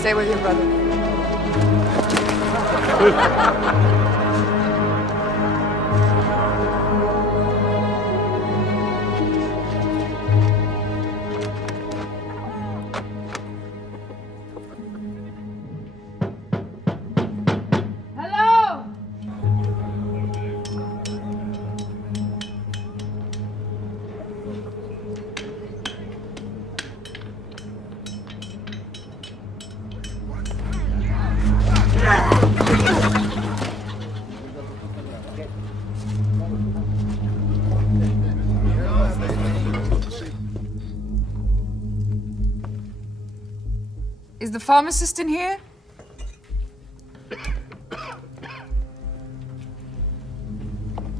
stay with your brother. Hello? Is the pharmacist in here?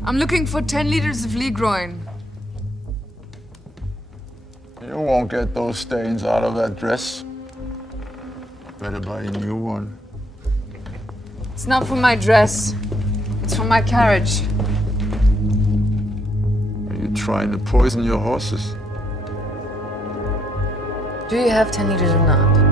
I'm looking for 10 liters of Ligroin. You won't get those stains out of that dress. Better buy a new one. It's not from my dress. It's from my carriage. Are you trying to poison your horses? Do you have 10 liters or not?